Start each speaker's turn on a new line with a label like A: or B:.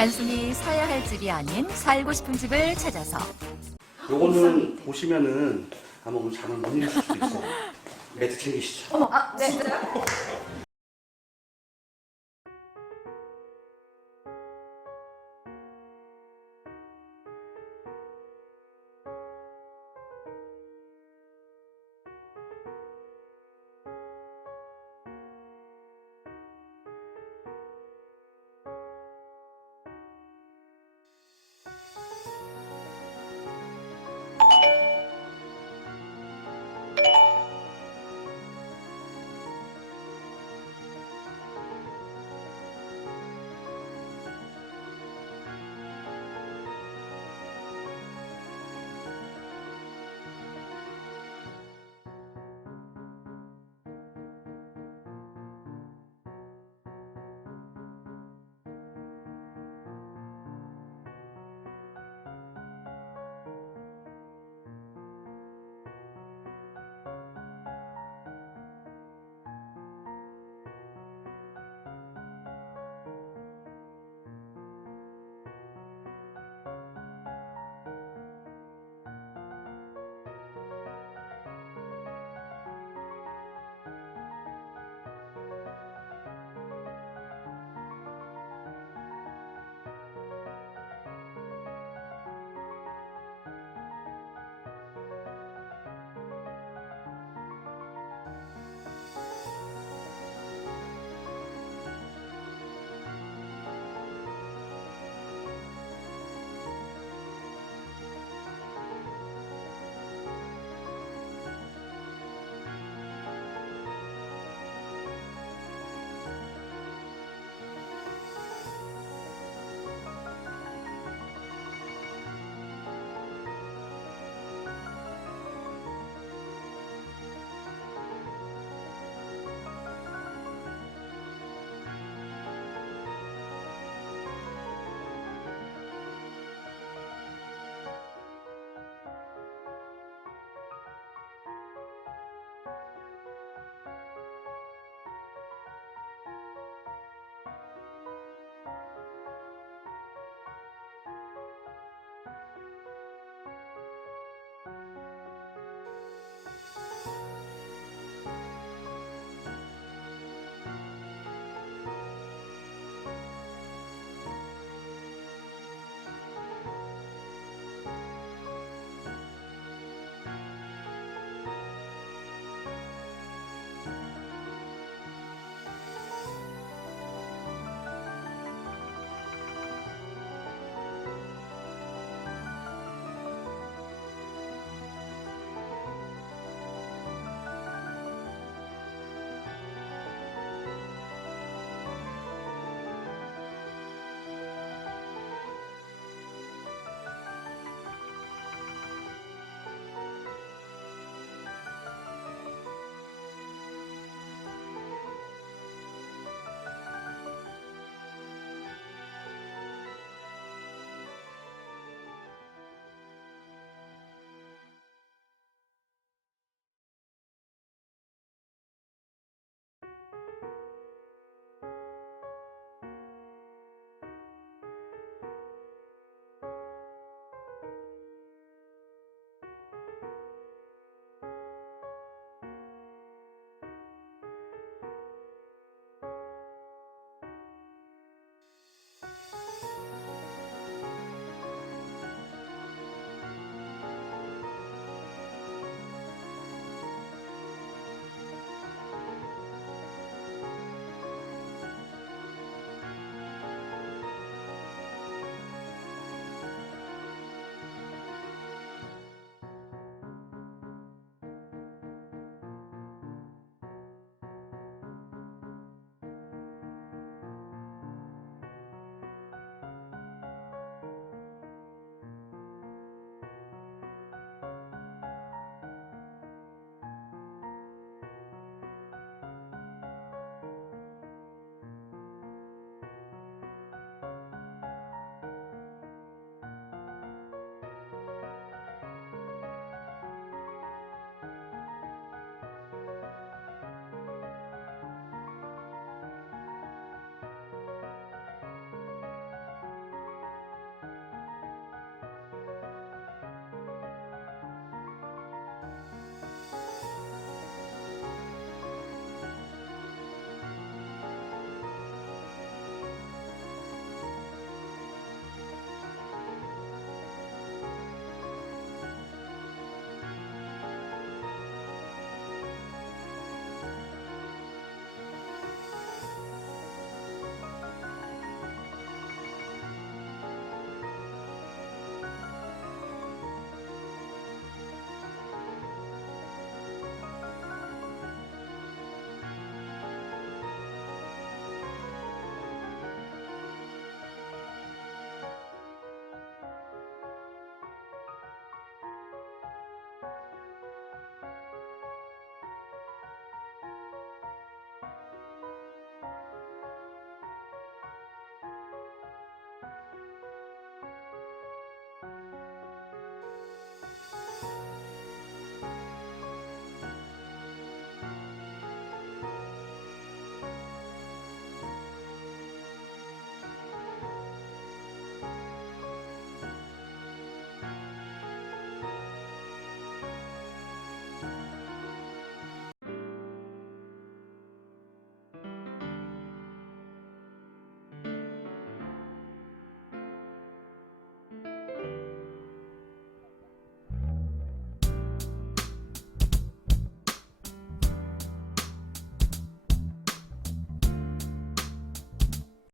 A: 단순히 사야 할 집이 아닌 살고 싶은 집을 찾아서 요거는 보시면은 아마 오늘 잠을 못이루 수도 있고 매트 챙기시죠. 어머,
B: 아, 네.